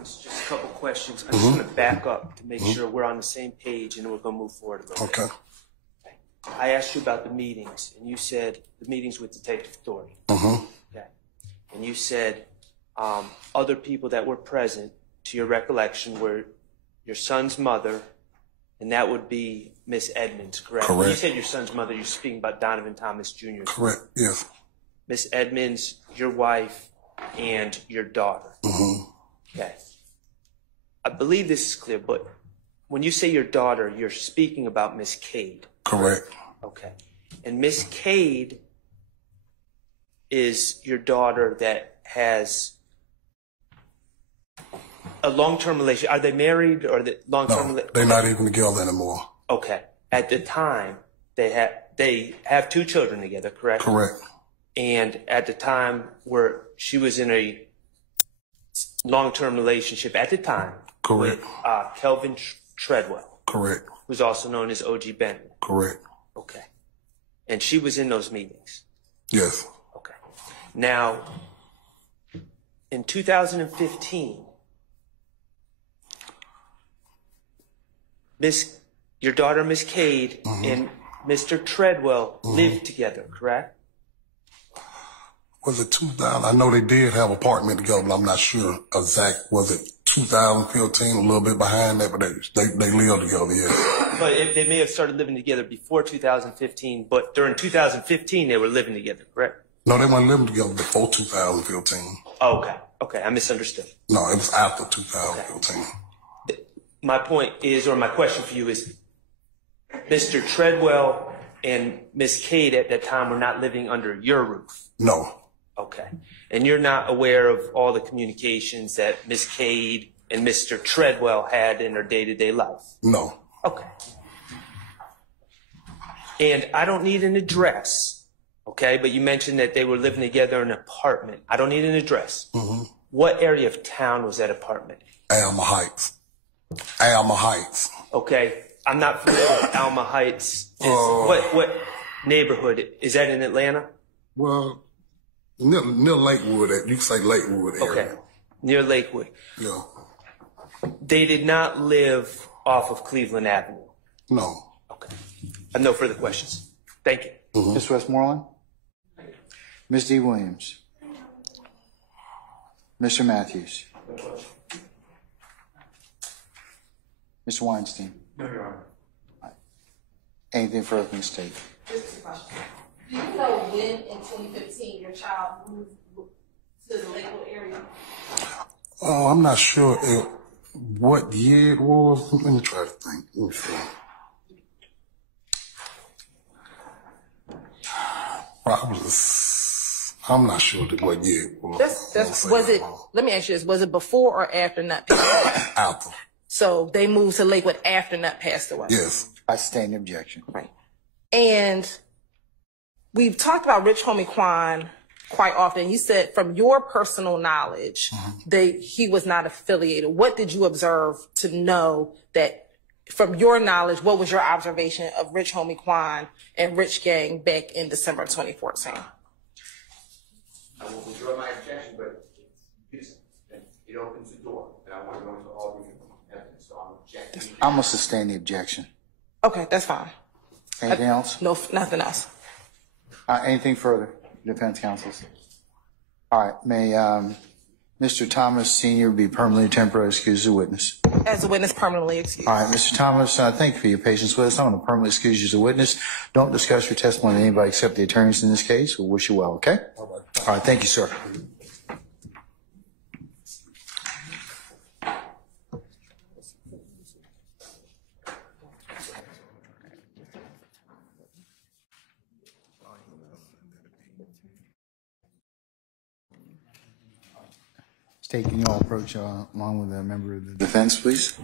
Thomas, just a couple questions. I just want to back up to make sure we're on the same page, and then we're going to move forward a little bit. Okay. I asked you about the meetings, and you said the meetings with Detective Authority. Okay. And you said other people that were present, to your recollection, were your son's mother, and that would be Miss Edmonds, correct? Correct. When you said your son's mother, you're speaking about Donovan Thomas Jr. Correct, yes. Miss Edmonds, your wife, and your daughter. Okay. I believe this is clear, but when you say your daughter, you're speaking about Miss Cade. Correct. Okay. And Miss Cade is your daughter that has a long-term relationship. Are they married or the long-term? No, they're not even together anymore. Okay. At the time, they have 2 children together, correct? Correct. And at the time where she was in a long-term relationship at the time. Correct. With Kelvin Treadwell. Correct. Who's also known as OG Benton. Correct. Okay. And she was in those meetings? Yes. Okay. Now, in 2015, your daughter, Miss Cade, and Mr. Treadwell lived together, correct? Was it 2000? I know they did have an apartment together, but I'm not sure exact. Was it 2015? A little bit behind that, but they lived together, yeah. But they may have started living together before 2015, but during 2015 they were living together, correct? No, they weren't living together before 2015. Oh, okay. Okay, I misunderstood. No, it was after 2015. Okay. My point is, or my question for you is, Mr. Treadwell and Miss Cade at that time were not living under your roof? No. Okay. And you're not aware of all the communications that Miss Cade and Mr. Treadwell had in their day-to-day life? No. Okay. And I don't need an address, okay? But you mentioned that they were living together in an apartment. I don't need an address. What area of town was that apartment? Alma Heights. Alma Heights. Okay. I'm not familiar with Alma Heights. What neighborhood? Is that in Atlanta? Well, near Lakewood. You can say Lakewood area. Okay. Near Lakewood. Yeah. They did not live off of Cleveland Avenue? No. Okay. I have no further questions. Thank you. Ms. Westmoreland? Ms. D. Williams? Mr. Matthews? Mr. Weinstein? No, Your Honor. Anything further from the state? Just a question. Do you know when in 2015 your child moved to the Lakewood area? Oh, I'm not sure what year it was. Let me try to think. Let me see. I'm not sure what year it was. Was it, let me ask you this, was it before or after Nut passed away? After. So they moved to Lakewood after Nut passed away? Yes. I stand objection. Right. And we've talked about Rich Homie Quan quite often. You said from your personal knowledge, he was not affiliated. What did you observe to know that from your knowledge, what was your observation of Rich Homie Quan and Rich Gang back in December 2014? I will withdraw my objection, but it opens the door, and I want to go into all the evidence, so I'm objecting. I'm going to sustain the objection. Okay, that's fine. Anything else? No, nothing else. Anything further? Defense counsels. All right. May Mr. Thomas Sr. be permanently temporarily excused as a witness? As a witness, permanently excused. All right, Mr. Thomas, thank you for your patience with us. I'm going to permanently excuse you as a witness. Don't discuss your testimony with anybody except the attorneys in this case. We'll wish you well, okay? All right, thank you, sir. State, can you all approach along with a member of the defense, please?